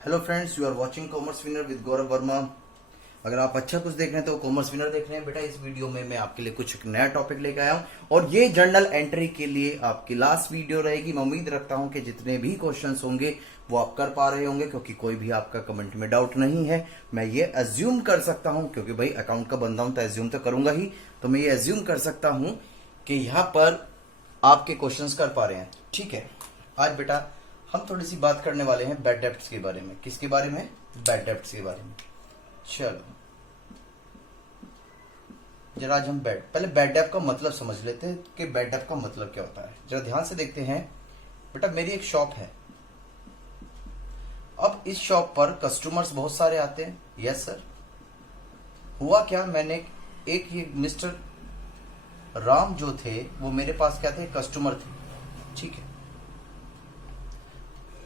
Hello friends, you are watching commerce winner with Gaurav Verma. अगर आप अच्छा कुछ देख रहे हैं तो कॉमर्स विनर देख रहे हैं। बेटा, इस वीडियो में मैं आपके लिए कुछ नया टॉपिक लेकर आया हूं और ये जर्नल एंट्री के लिए आपकी लास्ट वीडियो रहेगी। मैं उम्मीद रखता हूं कि जितने भी क्वेश्चंस होंगे वो आप कर पा रहे होंगे, क्योंकि कोई भी आपका कमेंट में डाउट नहीं है। मैं ये एज्यूम कर सकता हूं, क्योंकि भाई अकाउंट का बंदा हूं तो एज्यूम तो करूंगा ही। तो मैं ये एज्यूम कर सकता हूं कि यहाँ पर आपके क्वेश्चंस कर पा रहे हैं। ठीक है, आज बेटा हम थोड़ी सी बात करने वाले हैं बैड डेब्ट्स के बारे में। किसके बारे में? बैड डेब्ट्स के बारे में। चलो जरा आज हम पहले बैड डेब्ट का मतलब समझ लेते हैं कि बैड डेब्ट का मतलब क्या होता है। जरा ध्यान से देखते हैं। बेटा, मेरी एक शॉप है। अब इस शॉप पर कस्टमर्स बहुत सारे आते हैं। Yes sir. हुआ क्या, मैंने एक ये मिस्टर राम जो थे वो मेरे पास क्या थे, कस्टमर थे। ठीक है,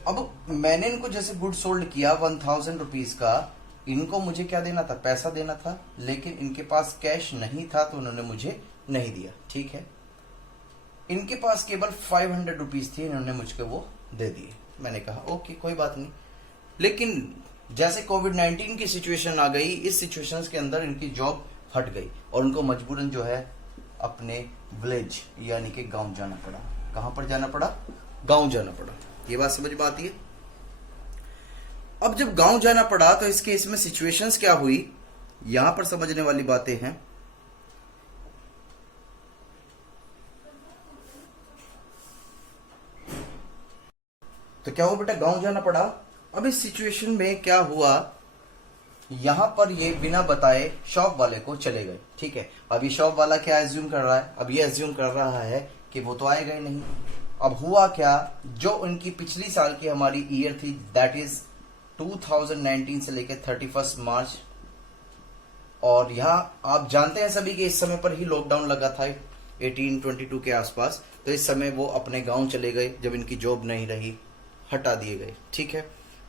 अब मैंने इनको जैसे गुड सोल्ड किया 1000 रुपीज का, इनको मुझे क्या देना था, पैसा देना था, लेकिन इनके पास कैश नहीं था तो उन्होंने मुझे नहीं दिया। ठीक है, इनके पास केवल 500 रुपीज थी, इन्होंने मुझको वो दे दिए। मैंने कहा ओके कोई बात नहीं। लेकिन जैसे कोविड-19 की सिचुएशन आ गई, इस सिचुएशन के अंदर इनकी जॉब हट गई और उनको मजबूरन जो है अपने विलेज यानी कि गांव जाना पड़ा। कहां पर जाना पड़ा? गांव जाना पड़ा। ये बात समझ में आती है? अब जब गांव जाना पड़ा तो इस केस में सिचुएशंस क्या हुई, यहां पर समझने वाली बातें हैं। तो क्या हुआ बेटा, गांव जाना पड़ा। अब इस सिचुएशन में क्या हुआ, यहां पर ये बिना बताए शॉप वाले को चले गए। ठीक है, अब ये शॉप वाला क्या एज्यूम कर रहा है, अब ये एज्यूम कर रहा है कि वो तो आएगा ही नहीं। अब हुआ क्या, जो उनकी पिछली साल की हमारी ईयर थी, दैट इज 2019 से लेकर 31 मार्च, और यहाँ आप जानते हैं सभी कि इस समय पर ही लॉकडाउन लगा था 1822 के आसपास। तो इस समय वो अपने गांव चले गए, जब इनकी जॉब नहीं रही, हटा दिए गए। ठीक है,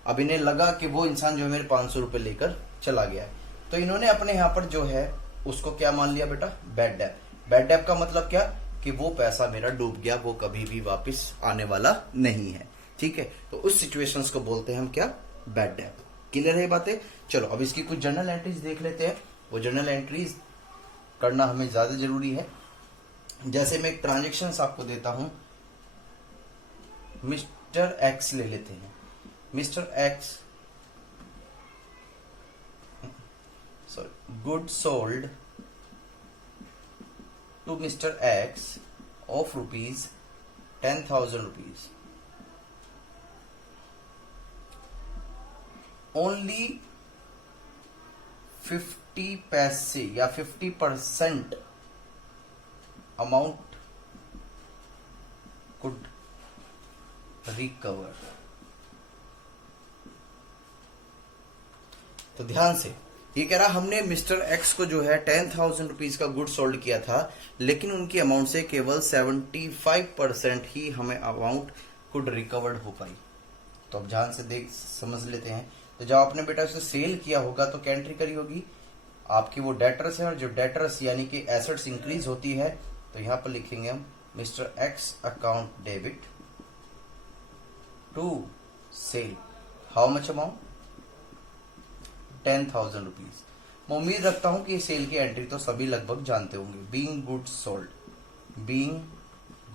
अब इन्हें लगा कि वो इंसान जो है मेरे 500 रुपए लेकर चला गया है, तो इन्होंने अपने यहाँ पर जो है उसको क्या मान लिया बेटा, बैड डेब्ट। बैड डेब्ट का मतलब क्या कि वो पैसा मेरा डूब गया, वो कभी भी वापस आने वाला नहीं है। ठीक है, तो उस सिचुएशंस को बोलते हैं हम क्या, बैड डेब्ट। क्लियर है बातें? चलो अब इसकी कुछ जर्नल एंट्रीज देख लेते हैं। वो जर्नल एंट्रीज करना हमें ज्यादा जरूरी है। जैसे मैं एक ट्रांजेक्शन आपको देता हूं, मिस्टर एक्स ले लेते हैं। Mister x good sold to Mr. X of rupees 10,000 rupees. Only 50 पैसे या 50% amount could recover. तो ध्यान से ये कह रहा, हमने मिस्टर एक्स को जो है 10,000 रुपीज का गुड सोल्ड किया था, लेकिन उनकी अमाउंट से केवल 75% ही हमें अमाउंट कुड रिकवर्ड हो पाई। तो अब ध्यान से देख समझ लेते हैं। तो जब आपने बेटा उसे सेल किया होगा तो क्या एंट्री करी होगी, आपकी वो डेटर्स है, और जो डेटर्स यानी कि एसेट्स इंक्रीज होती है, तो यहां पर लिखेंगे हम mister x account debit to sale how much amount, 10,000 rupees. मैं उम्मीद रखता हूं कि सेल की एंट्री तो सभी लगभग जानते होंगे, being good sold, being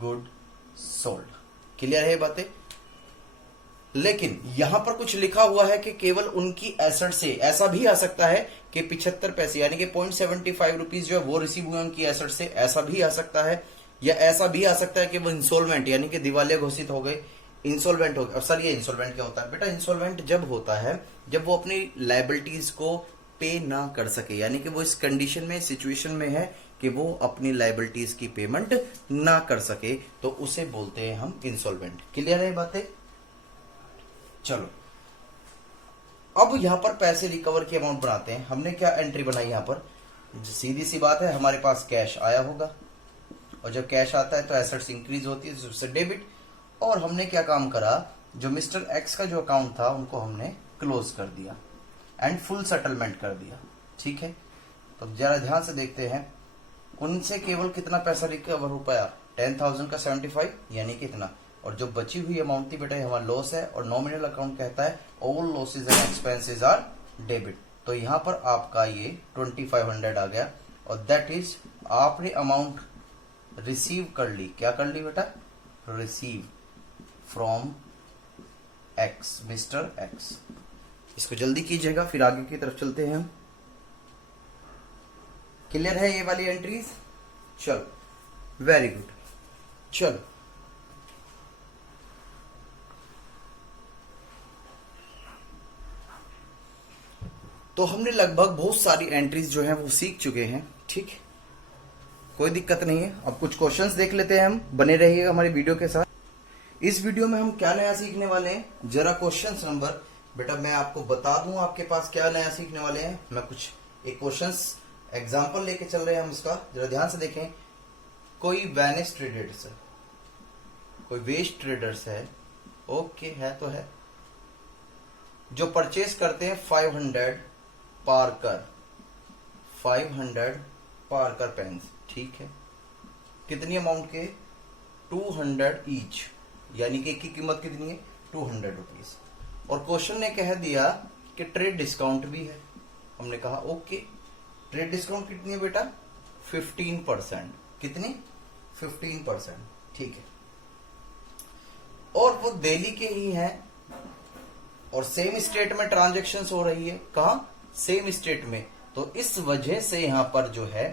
good sold. Clear है बातें? लेकिन यहां पर कुछ लिखा हुआ है कि केवल उनकी एसेट से, ऐसा भी आ सकता है कि 75 पैसे यानी कि 0.75 रुपीज जो है वो रिसीव हुए उनकी एसेट से, ऐसा भी आ सकता है। या ऐसा भी आ सकता है कि वो इंसॉल्वेंट यानी कि दिवालिया घोषित हो गए, इंसॉल्वेंट हो गए। अब सर ये इंसॉल्वेंट क्या होता है बेटा? इंसॉल्वेंट जब होता है जब वो अपनी लायबिलिटीज को पे ना कर सके, यानी कि वो इस कंडीशन में, सिचुएशन में है कि वो अपनी लायबिलिटीज की पेमेंट ना कर सके, तो उसे बोलते हैं हम इंसॉल्वेंट। क्लियर है बातें? चलो अब यहां पर पैसे रिकवर की अमाउंट बनाते हैं। हमने क्या एंट्री बनाई यहां पर, सीधी सी बात है, हमारे पास कैश आया होगा, और जब कैश आता है तो एसेट्स इंक्रीज होती है, उससे डेबिट। और हमने क्या काम करा, जो मिस्टर एक्स का जो अकाउंट था उनको हमने क्लोज कर दिया एंड फुल सेटलमेंट कर दिया। ठीक है, तो जरा ध्यान से देखते हैं, उनसे केवल कितना पैसा रिकवर हो पाया, 10,000 का 75 यानी कितना और जो बची हुई अमाउंट थी बेटा ये हमारा लॉस है, और नॉमिनल अकाउंट कहता है all losses and expenses are debit. तो यहां पर आपका ये 2500 आ गया, और दैट इज आपने अमाउंट रिसीव कर ली। क्या कर ली बेटा? Receive from x, mister x. इसको जल्दी कीजिएगा, फिर आगे की तरफ चलते हैं हम। क्लियर है ये वाली एंट्रीज? चलो वेरी गुड। चलो तो हमने लगभग बहुत सारी एंट्रीज जो हैं वो सीख चुके हैं, ठीक, कोई दिक्कत नहीं है। अब कुछ क्वेश्चंस देख लेते हैं हम, बने रहिएगा हमारी वीडियो के साथ। इस वीडियो में हम क्या नया सीखने वाले हैं, जरा क्वेश्चंस नंबर बेटा मैं आपको बता दूं आपके पास क्या नया सीखने वाले हैं। मैं कुछ एक क्वेश्चंस एग्जांपल लेके चल रहे हैं हम इसका, जरा ध्यान से देखें। कोई वैनिश ट्रेडर्स है, कोई वेस्ट ट्रेडर्स है, ओके है तो है, जो परचेस करते हैं 500 पार्कर पेन्स, ठीक है। कितनी अमाउंट के? 200 ईच, यानी कि एक की कीमत कितनी है? 200 रुपीज। और क्वेश्चन ने कह दिया कि ट्रेड डिस्काउंट भी है। हमने कहा ओके, ट्रेड डिस्काउंट कितनी है बेटा? 15%। कितनी? 15%, ठीक है। और वो दिल्ली के ही हैं, और सेम स्टेट में ट्रांजैक्शंस हो रही है। कहा? सेम स्टेट में। तो इस वजह से यहां पर जो है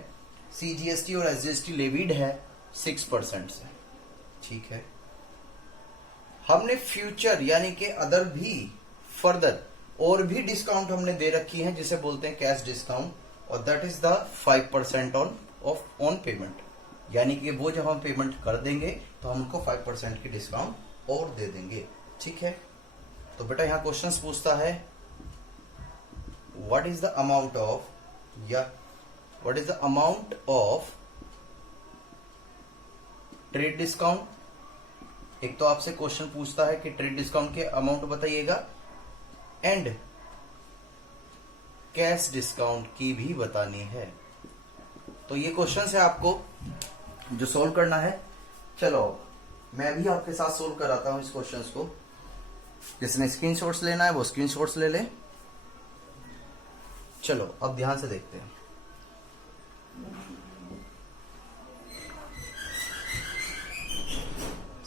सीजीएसटी और एसजीएसटी लेवीड है 6% से, ठीक है। हमने फ्यूचर यानी कि अदर भी फर्दर और भी डिस्काउंट हमने दे रखी है, जिसे बोलते हैं कैश डिस्काउंट, और that is the 5% on payment. यानी कि वो जब हम पेमेंट कर देंगे तो हम उनको 5% की डिस्काउंट और दे देंगे, ठीक है। तो बेटा यहां क्वेश्चंस पूछता है what is the amount of, या what is the amount of trade discount. एक तो आपसे क्वेश्चन पूछता है कि ट्रेड डिस्काउंट के अमाउंट बताइएगा, एंड कैश डिस्काउंट की भी बतानी है। तो ये क्वेश्चन है आपको जो सोल्व करना है। चलो मैं भी आपके साथ सोल्व कराता हूं इस क्वेश्चन को। जिसने स्क्रीनशॉट्स लेना है वो स्क्रीनशॉट्स ले ले। चलो अब ध्यान से देखते हैं।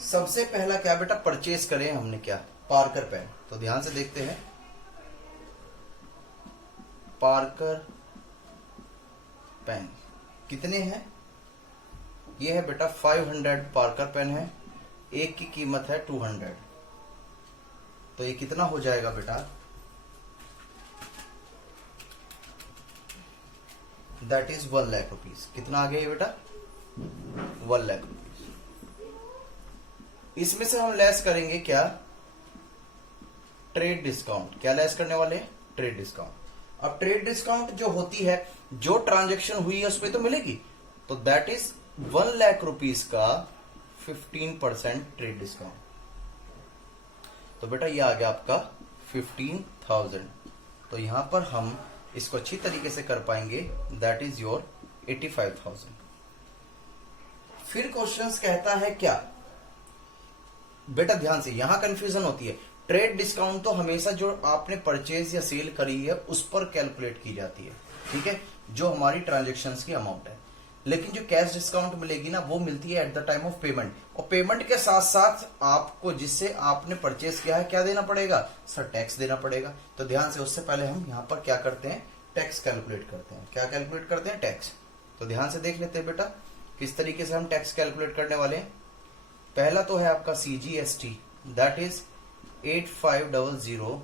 सबसे पहला क्या बेटा परचेज करें हमने? क्या? Parker pen. तो ध्यान से देखते हैं। पार्कर पेन कितने हैं? ये है बेटा 500 पार्कर पेन है, एक की कीमत है 200। तो ये कितना हो जाएगा बेटा? That is 1 lakh rupees. कितना आ गया ये बेटा? 1 लाख रुपीज। इसमें से हम लेस करेंगे क्या? Trade discount. क्या लेस करने वाले? Trade discount. अब ट्रेड डिस्काउंट जो होती है, जो ट्रांजैक्शन हुई है उस पर तो मिलेगी, तो दैट इज 1 लाख रुपीज का 15% ट्रेड डिस्काउंट। तो बेटा ये आ गया आपका 15,000। तो यहां पर हम इसको अच्छी तरीके से कर पाएंगे, दैट इज योर 85,000। फिर क्वेश्चंस कहता है क्या बेटा? ध्यान से, यहां कंफ्यूजन होती है। ट्रेड डिस्काउंट तो हमेशा जो आपने परचेज या सेल करी है उस पर कैलकुलेट की जाती है, ठीक है, जो हमारी ट्रांजेक्शन्स की अमाउंट है। लेकिन जो कैश डिस्काउंट मिलेगी ना, वो मिलती है at the time of payment. और पेमेंट के साथ साथ आपको जिससे आपने परचेस किया है क्या देना पड़ेगा? सर टैक्स देना पड़ेगा। तो ध्यान से, उससे पहले हम यहाँ पर क्या करते हैं? टैक्स कैलकुलेट करते हैं। क्या कैलकुलेट करते हैं? टैक्स। तो ध्यान से देख लेते हैं बेटा किस तरीके से हम टैक्स कैलकुलेट करने वाले हैं। पहला तो है आपका CGST, दैट इज 8500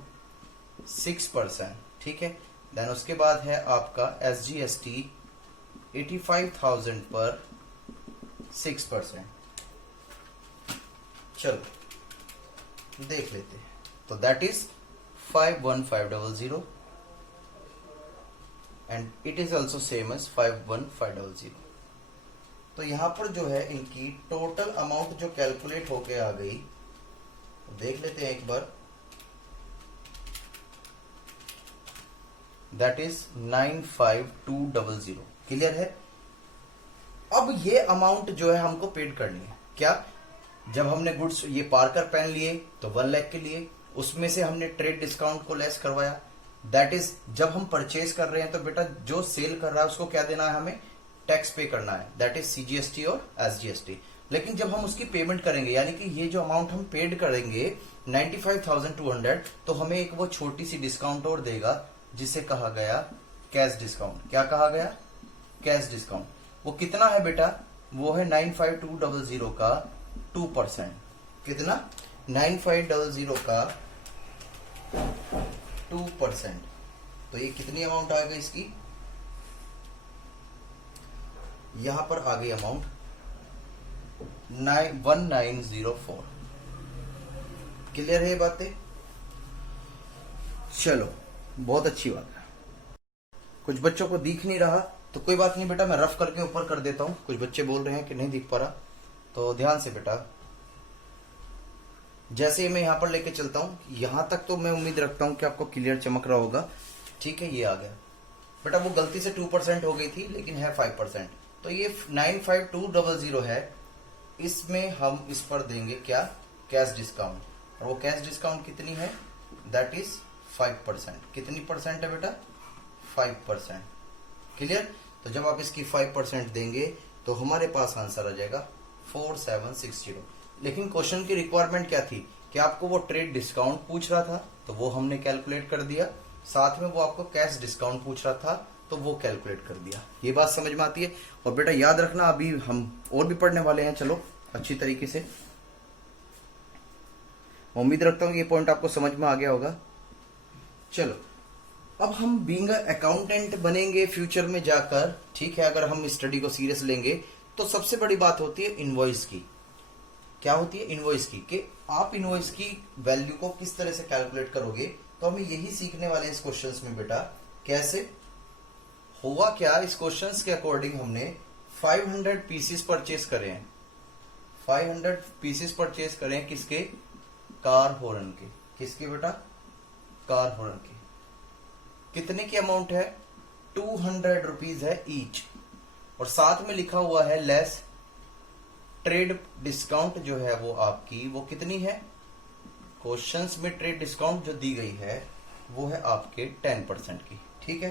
6%, ठीक है। देन उसके बाद है आपका SGST 85,000 पर 6%। चलो देख लेते हैं। तो that is 51500 and it is also same as 51500। तो यहां पर जो है इनकी टोटल अमाउंट जो कैलकुलेट होके आ गई, देख लेते हैं एक बार। That is 95200। क्लियर है? अब ये अमाउंट जो है हमको पेड करनी है। क्या? जब हमने गुड्स ये पार्कर पेन लिए तो 1 लाख के लिए, उसमें से हमने ट्रेड डिस्काउंट को लेस करवाया। दैट इज जब हम परचेज कर रहे हैं तो बेटा जो सेल कर रहा है उसको क्या देना है, हमें टैक्स पे करना है, दैट इज सीजीएसटी और एसजीएसटी। लेकिन जब हम उसकी पेमेंट करेंगे, यानी कि ये जो अमाउंट हम पेड करेंगे 95,200, तो हमें एक वो छोटी सी डिस्काउंट और देगा जिसे कहा गया कैश डिस्काउंट। क्या कहा गया? Cash discount. वो कितना है बेटा? वो है 95,200 का 2%। कितना? 95,200 का 2%। तो ये कितनी अमाउंट आएगा इसकी? यहां पर आ गई अमाउंट 1904। क्लियर है ये बातें? चलो, बहुत अच्छी बात है। कुछ बच्चों को दिख नहीं रहा तो कोई बात नहीं बेटा, मैं रफ करके ऊपर कर देता हूं। कुछ बच्चे बोल रहे हैं कि नहीं दिख पा रहा, तो ध्यान से बेटा, जैसे मैं यहां पर लेके चलता हूं, यहां तक तो मैं उम्मीद रखता हूं कि आपको क्लियर चमक रहा होगा। ठीक है, ये आ गया बेटा। वो गलती से 2% हो गई थी, लेकिन है 5%। तो ये 95,200 है, इसमें हम इस पर देंगे क्या? Cash discount. और वो कैश डिस्काउंट कितनी है? That is 5%। कितनी परसेंट है बेटा? 5%। क्लियर? तो जब आप इसकी 5% देंगे तो हमारे पास आंसर आ जाएगा 4760। लेकिन क्वेश्चन की रिक्वायरमेंट क्या थी कि आपको वो ट्रेड डिस्काउंट पूछ रहा था, तो वो हमने कैलकुलेट कर दिया। साथ में वो आपको कैश डिस्काउंट पूछ रहा था, तो वो कैलकुलेट कर दिया। ये बात समझ में आती है? और बेटा याद रखना, अभी हम और भी पढ़ने वाले हैं, चलो अच्छी तरीके से। उम्मीद रखता हूं ये पॉइंट आपको समझ में आ गया होगा। चलो, अब हम बीइंग अकाउंटेंट बनेंगे फ्यूचर में जाकर। ठीक है, अगर हम स्टडी को सीरियस लेंगे तो सबसे बड़ी बात होती है इनवॉइस की। क्या होती है? इनवॉइस की, कि आप इनवॉइस की वैल्यू को किस तरह से कैलकुलेट करोगे। तो हमें यही सीखने वाले हैं इस क्वेश्चंस में बेटा। कैसे होगा? क्या इस क्वेश्चंस के अकॉर्डिंग हमने 500 पीसेस परचेस करे हैं। 500 पीसेस परचेस करें किसके? कार हॉर्न के। किसके बेटा? कार हॉर्न के। कितने की अमाउंट है? 200 रुपीज है ईच। और साथ में लिखा हुआ है लेस ट्रेड डिस्काउंट जो है वो आपकी वो कितनी है? क्वेश्चंस में ट्रेड डिस्काउंट जो दी गई है वो है आपके 10% की। ठीक है,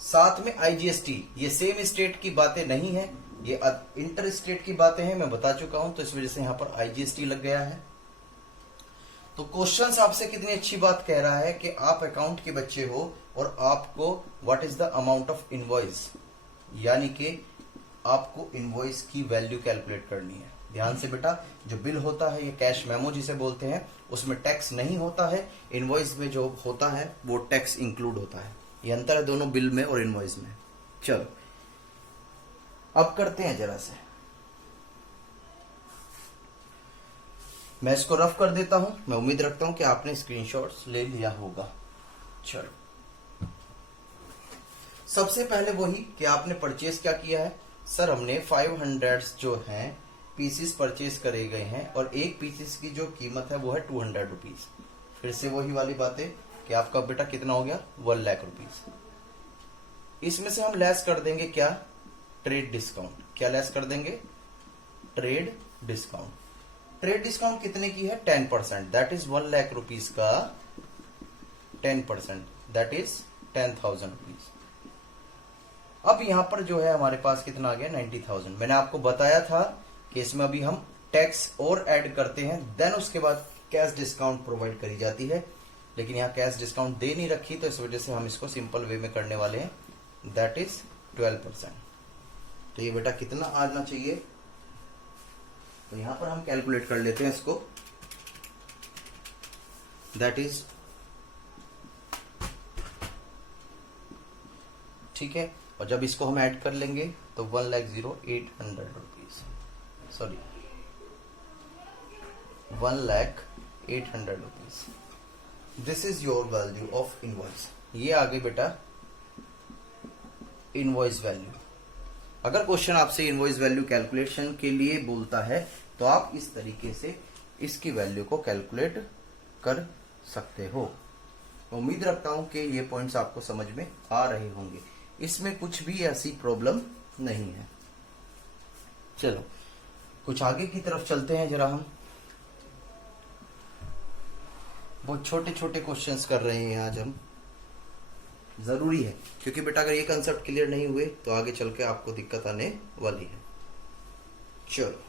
साथ में आईजीएसटी। ये सेम स्टेट की बातें नहीं है, ये इंटर स्टेट की बातें हैं, मैं बता चुका हूं, तो इस वजह से यहां पर आईजीएसटी लग गया है। तो क्वेश्चंस आपसे कितनी अच्छी बात कह रहा है कि आप अकाउंट के बच्चे हो और आपको what is the amount of invoice, यानी कि आपको इनवॉइस की वैल्यू कैलकुलेट करनी है। ध्यान से बेटा, जो बिल होता है, ये कैश मेमो जिसे बोलते हैं, उसमें टैक्स नहीं होता है। इनवॉइस में जो होता है वो टैक्स इंक्लूड होता है। ये अंतर है दोनों बिल में और इनवॉइस में। चलो, अब करते हैं जरा से, मैं इसको रफ कर देता हूं। मैं उम्मीद रखता हूं कि आपने स्क्रीनशॉट्स ले लिया होगा। चलो, सबसे पहले वही कि आपने परचेज क्या किया है। सर हमने 500 जो हैं पीसेस परचेज करे गए हैं और एक पीसेस की जो कीमत है वो है 200 रुपीज। फिर से वही वाली बातें कि आपका बेटा कितना हो गया? 1 लाख रुपीज। इसमें से हम लेस कर देंगे क्या? Trade discount. क्या लेस कर देंगे? Trade discount. ट्रेड डिस्काउंट कितने की है? 10%। दैट इज 1 लाख रुपीज का 10%, दैट इज 10,000 रुपीज। अब यहां पर जो है हमारे पास कितना आ गया? 90,000। मैंने आपको बताया था कि इसमें अभी हम टैक्स और ऐड करते हैं, देन उसके बाद कैश डिस्काउंट प्रोवाइड करी जाती है। लेकिन यहाँ कैश डिस्काउंट दे नहीं रखी, तो इस वजह से हम इसको सिंपल वे में करने वाले हैं, दैट इज 12%। तो ये बेटा कितना आना चाहिए? तो यहां पर हम कैलकुलेट कर लेते हैं इसको, दैट इज, ठीक है। और जब इसको हम ऐड कर लेंगे तो 1,08,000 rupees, sorry 1,08,000 rupees. This is your value of invoice. ये आ गई बेटा इनवॉइस वैल्यू। अगर क्वेश्चन आपसे इनवॉइस वैल्यू कैलकुलेशन के लिए बोलता है तो आप इस तरीके से इसकी वैल्यू को कैलकुलेट कर सकते हो। उम्मीद रखता हूं कि ये पॉइंट्स आपको समझ में आ रहे होंगे, इसमें कुछ भी ऐसी प्रॉब्लम नहीं है। चलो, कुछ आगे की तरफ चलते हैं जरा हम। बहुत छोटे छोटे क्वेश्चंस कर रहे हैं आज हम, जरूरी है क्योंकि बेटा अगर ये कंसेप्ट क्लियर नहीं हुए तो आगे चल के आपको दिक्कत आने वाली है। चलो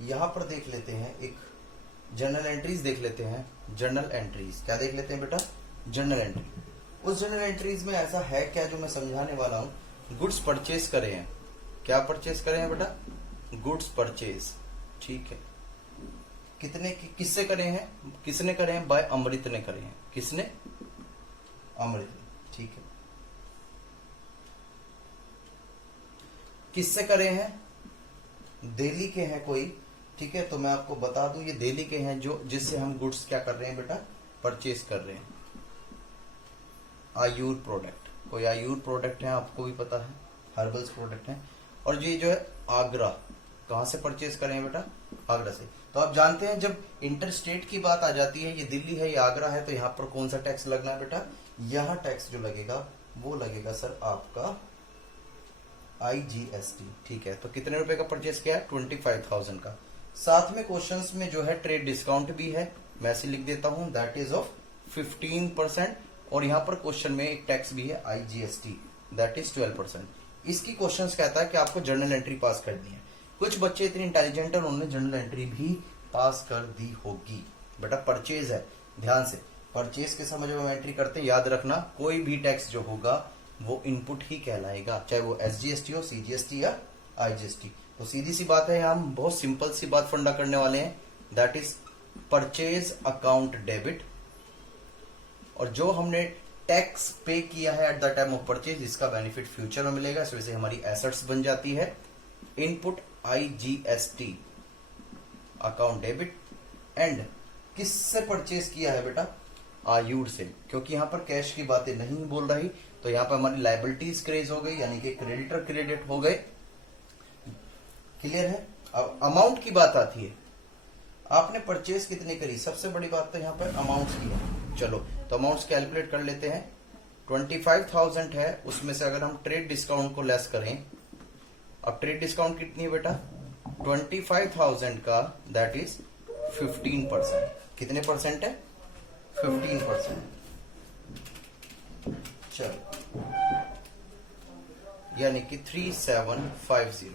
यहां पर देख लेते हैं, एक जर्नल एंट्रीज देख लेते हैं। जर्नल एंट्रीज क्या देख लेते हैं बेटा? Journal entry. उस जर्नल एंट्रीज में ऐसा है क्या जो मैं समझाने वाला हूं। गुड्स परचेज करे हैं। क्या परचेज करे हैं बेटा? Goods purchase. ठीक है, कितने किससे करे हैं? किसने करे हैं? बाय अमृत ने करे हैं। किसने? अमृत ने। ठीक है, किससे करे हैं? दिल्ली के हैं कोई। ठीक है, तो मैं आपको बता दूं ये दिल्ली के हैं जो जिससे हम गुड्स क्या कर रहे हैं बेटा? परचेज कर रहे हैं। आयुर प्रोडक्ट, कोई आयुर प्रोडक्ट है, आपको भी पता है, हर्बल्स प्रोडक्ट है। और ये जो है आगरा, कहां से परचेज करें हैं बेटा? आगरा से। तो आप जानते हैं जब इंटर स्टेट की बात आ जाती है, ये दिल्ली है, ये आगरा है, तो यहाँ पर कौन सा टैक्स लगना है बेटा? यहाँ टैक्स जो लगेगा वो लगेगा सर आपका IGST। ठीक है, तो कितने रुपए का परचेज किया है? 25,000 का। साथ में क्वेश्चंस में जो है ट्रेड डिस्काउंट भी है, मैं ऐसे लिख देता हूं, दैट इज ऑफ 15%। और यहाँ पर क्वेश्चन में एक टैक्स भी है IGST, दैट इज 12%। इसकी क्वेश्चंस कहता है कि आपको जर्नल एंट्री पास करनी है। कुछ बच्चे इतने इंटेलिजेंट है, उन्होंने जर्नल एंट्री भी पास कर दी होगी। बेटा परचेज है, ध्यान से परचेज के समय जब हम एंट्री करते हैं याद रखना कोई भी टैक्स जो होगा वो इनपुट ही कहलाएगा, चाहे वो SGST हो, CGST या IGST। तो सीधी सी बात है, यहाँ हम बहुत सिंपल सी बात फंडा करने वाले हैं, that is purchase account debit. और जो हमने टैक्स पे किया है at the time of purchase, इसका बेनिफिट फ्यूचर में मिलेगा, इस वजह से हमारी एसेट्स बन जाती है। Input IGST account debit. And किससे परचेज किया है बेटा? आयुर से, क्योंकि यहां पर कैश की बातें नहीं बोल रही, तो यहां पर हमारी लायबिलिटीज क्रेज हो गई, यानी कि क्रेडिटर क्रेडिट हो गए। क्लियर है? अब अमाउंट की बात आती है, आपने परचेज कितनी करी, सबसे बड़ी बात तो यहाँ पर अमाउंट्स की है। चलो तो अमाउंट्स कैलकुलेट कर लेते हैं। 25,000 है, उसमें से अगर हम ट्रेड डिस्काउंट को लेस करें, अब ट्रेड डिस्काउंट कितनी है बेटा? 25,000 का दैट इज 15%। कितने परसेंट है? 15%। चलो, यानी कि 3750।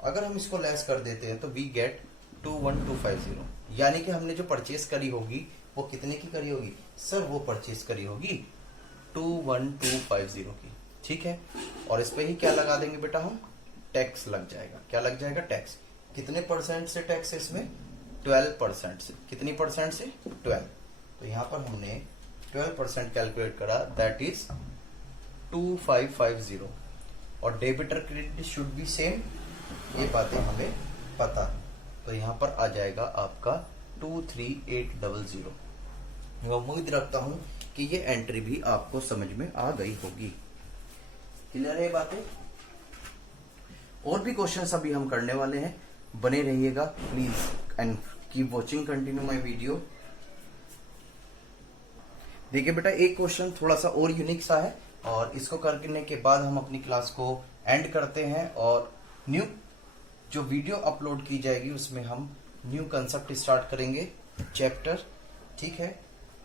अगर हम इसको लेस कर देते हैं तो वी गेट 21250, यानी कि हमने जो परचेस करी होगी वो कितने की करी होगी सर? वो परचेस करी होगी 21250 की। ठीक है, और इस पे ही क्या लगा देंगे बेटा हम? टैक्स लग जाएगा। क्या लग जाएगा? टैक्स। कितने परसेंट से टैक्स है इसमें? 12% से। कितनी परसेंट से? 12। तो यहां पर हमने 12% कैलकुलेट करा, दैट इज 2550। और debtor credit should be same, ये बातें हमें पता है। तो यहां पर आ जाएगा आपका 23800। मैं उम्मीद रखता हूं कि ये एंट्री भी आपको समझ में आ गई होगी। क्लियर है बातें? और भी क्वेश्चंस अभी हम करने वाले हैं, बने रहिएगा please and keep watching, continue my video. देखिए बेटा, एक क्वेश्चन थोड़ा सा और यूनिक सा है, और इसको करने के बाद हम अपनी क्लास को एंड करते हैं, और न्यू जो वीडियो अपलोड की जाएगी उसमें हम न्यू कंसेप्ट स्टार्ट करेंगे, चैप्टर। ठीक है,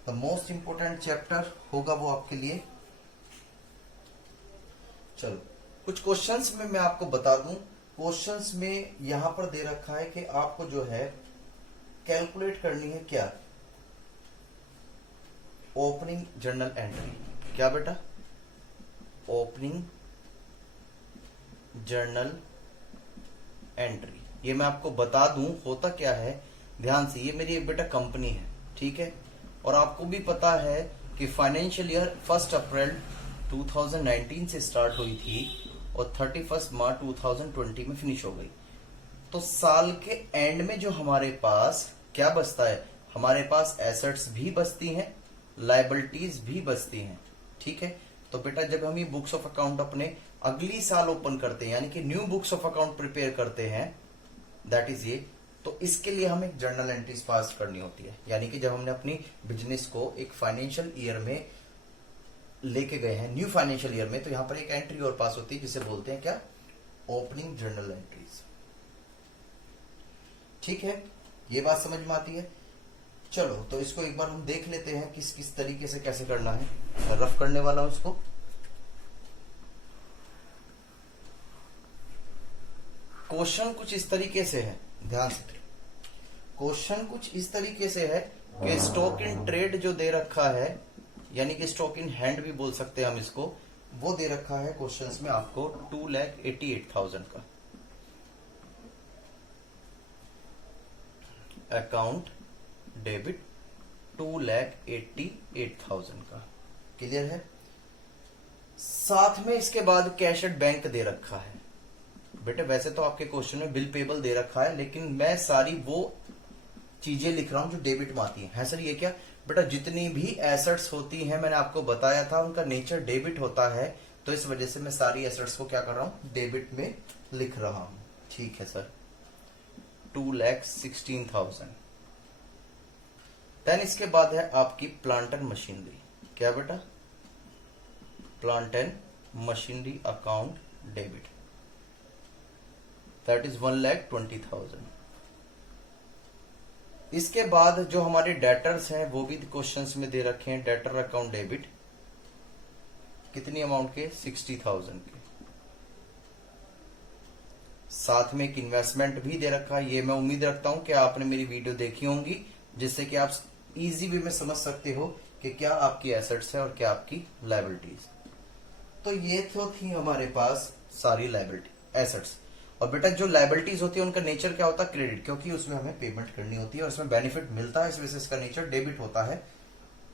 द मोस्ट इंपोर्टेंट चैप्टर होगा वो आपके लिए। चलो कुछ क्वेश्चंस में मैं आपको बता दूं, क्वेश्चंस में यहां पर दे रखा है कि आपको जो है कैलकुलेट करनी है क्या? Opening journal entry. क्या बेटा? Opening journal entry. ये मैं आपको बता दूं होता क्या है, ध्यान से। ये मेरी एक बेटा कंपनी है, ठीक है, और आपको भी पता है कि फाइनेंशियल ईयर 1 अप्रैल 2019 से स्टार्ट हुई थी और 31 मार्च 2020 में फिनिश हो गई। तो साल के एंड में जो हमारे पास क्या बचता है? हमारे पास एसेट्स भी बचती हैं, लायबिलिटीज भी बचती हैं। ठीक है, तो बेटा जब हम ये बुक्स ऑफ अकाउंट अपने अगली साल ओपन करते हैं, यानी कि new books of account prepare करते हैं, दैट इज ये, तो इसके लिए हमें जर्नल एंट्रीज पास करनी होती है, यानी कि जब हमने अपनी बिजनेस को एक फाइनेंशियल ईयर में लेके गए हैं, न्यू फाइनेंशियल ईयर में, तो यहां पर एक एंट्री और पास होती है जिसे बोलते हैं क्या, ओपनिंग जर्नल एंट्रीज। ठीक है, ये बात समझ में आती है। चलो तो इसको एक बार हम देख लेते हैं किस किस तरीके से कैसे करना है। मैं रफ करने वाला हूं इसको। क्वेश्चन कुछ इस तरीके से है, ध्यान से। क्वेश्चन कुछ इस तरीके से है कि स्टॉक इन ट्रेड जो दे रखा है, यानी कि स्टॉक इन हैंड भी बोल सकते हैं हम इसको, वो दे रखा है क्वेश्चंस में आपको 2,88,000 का। अकाउंट डेबिट 2,88,000 का। क्लियर है। साथ में इसके बाद कैश एट बैंक दे रखा है। बेटे वैसे तो आपके क्वेश्चन में बिल पेबल दे रखा है, लेकिन मैं सारी वो चीजें लिख रहा हूं जो डेबिट में आती है सर ये क्या, बेटा जितनी भी एसेट्स होती हैं मैंने आपको बताया था उनका नेचर डेबिट होता है, तो इस वजह से मैं सारी एसेट्स को क्या कर रहा हूं, डेबिट में लिख रहा हूं। ठीक है सर। 2,16,000। देन इसके बाद है आपकी प्लांट एंड मशीनरी। क्या बेटा, plant and machinery account debit, that is 1,20,000। इसके बाद जो हमारे डेटर्स हैं वो भी क्वेश्चंस में दे रखे हैं, डेटर अकाउंट डेबिट कितनी अमाउंट के, 60,000 के। साथ में एक इन्वेस्टमेंट भी दे रखा है। ये मैं उम्मीद रखता हूं कि आपने मेरी वीडियो देखी होंगी, जिससे कि आप इजी वे में समझ सकते हो कि क्या आपकी एसेट्स है और क्या आपकी लायबिलिटीज। तो ये तो थी हमारे पास सारी लायबिलिटी एसेट्स। और बेटा जो लायबिलिटीज होती है उनका नेचर क्या होता है, क्रेडिट, क्योंकि उसमें हमें पेमेंट करनी होती है और उसमें बेनिफिट मिलता है, इस वजह से इसका नेचर डेबिट होता है।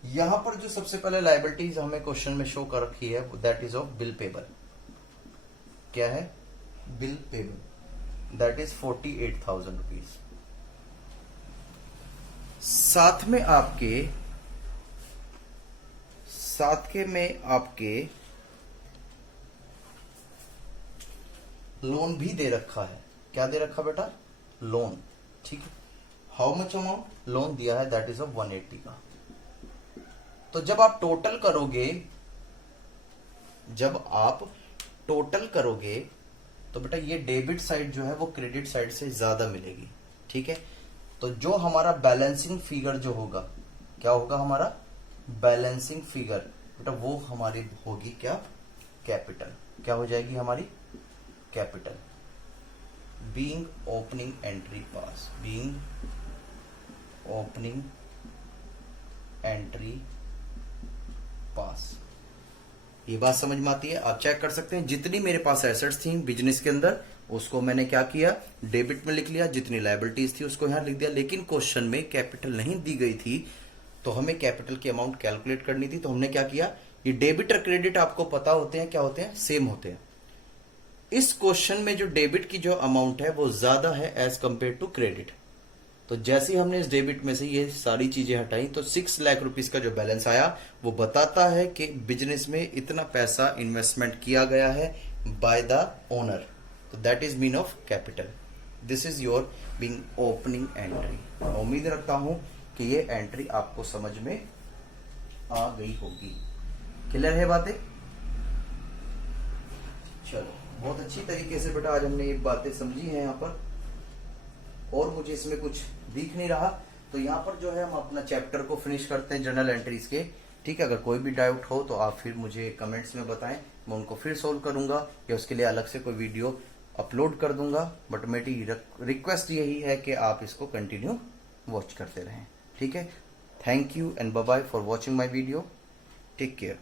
यहां पर जो सबसे पहले लायबिलिटीज हमें क्वेश्चन में शो कर रखी है that is of bill payable. क्या है, bill payable, that is 48,000 rupees. साथ में आपके लोन भी दे रखा है। क्या दे रखा बेटा, लोन। ठीक है, हाउ मच अमाउंट लोन दिया है, दैट इज ऑफ 180 का। तो जब आप टोटल करोगे तो बेटा ये डेबिट साइड जो है वो क्रेडिट साइड से ज्यादा मिलेगी। ठीक है, तो जो हमारा बैलेंसिंग फिगर जो होगा, क्या होगा हमारा बैलेंसिंग फिगर, बेटा वो हमारी होगी क्या, कैपिटल। क्या हो जाएगी हमारी, कैपिटल। बीइंग ओपनिंग एंट्री पास, बीइंग ओपनिंग एंट्री पास। ये बात समझ में आती है। आप चेक कर सकते हैं जितनी मेरे पास एसेट्स थी बिजनेस के अंदर उसको मैंने क्या किया, डेबिट में लिख लिया, जितनी लायबिलिटीज थी उसको यहां लिख दिया। लेकिन क्वेश्चन में कैपिटल नहीं दी गई थी, तो हमें कैपिटल की अमाउंट कैलकुलेट करनी थी। तो हमने क्या किया, ये डेबिट और क्रेडिट आपको पता होते हैं क्या होते हैं, सेम होते हैं। इस क्वेश्चन में जो डेबिट की जो अमाउंट है वो ज्यादा है एज कंपेयर टू क्रेडिट। तो जैसे ही हमने इस डेबिट में से ये सारी चीजें हटाई तो 6 लाख रुपीस का जो बैलेंस आया वो बताता है कि बिजनेस में इतना पैसा इन्वेस्टमेंट किया गया है बाय द ओनर। तो that is mean of capital. This is your being opening entry. उम्मीद रखता हूं कि ये एंट्री आपको समझ में आ गई होगी। क्लियर है बातें। चलो बहुत अच्छी तरीके से बेटा आज हमने ये बातें समझी हैं यहाँ पर, और मुझे इसमें कुछ दिख नहीं रहा। तो यहाँ पर जो है हम अपना चैप्टर को फिनिश करते हैं जर्नल एंट्रीज के। ठीक है, अगर कोई भी डाउट हो तो आप फिर मुझे कमेंट्स में बताएं, मैं उनको फिर सोल्व करूंगा या उसके लिए अलग से कोई वीडियो अपलोड कर दूंगा। बट मेरी रिक्वेस्ट यही है कि आप इसको कंटिन्यू वॉच करते रहें। ठीक है, thank you and bye bye for watching my video. Take care.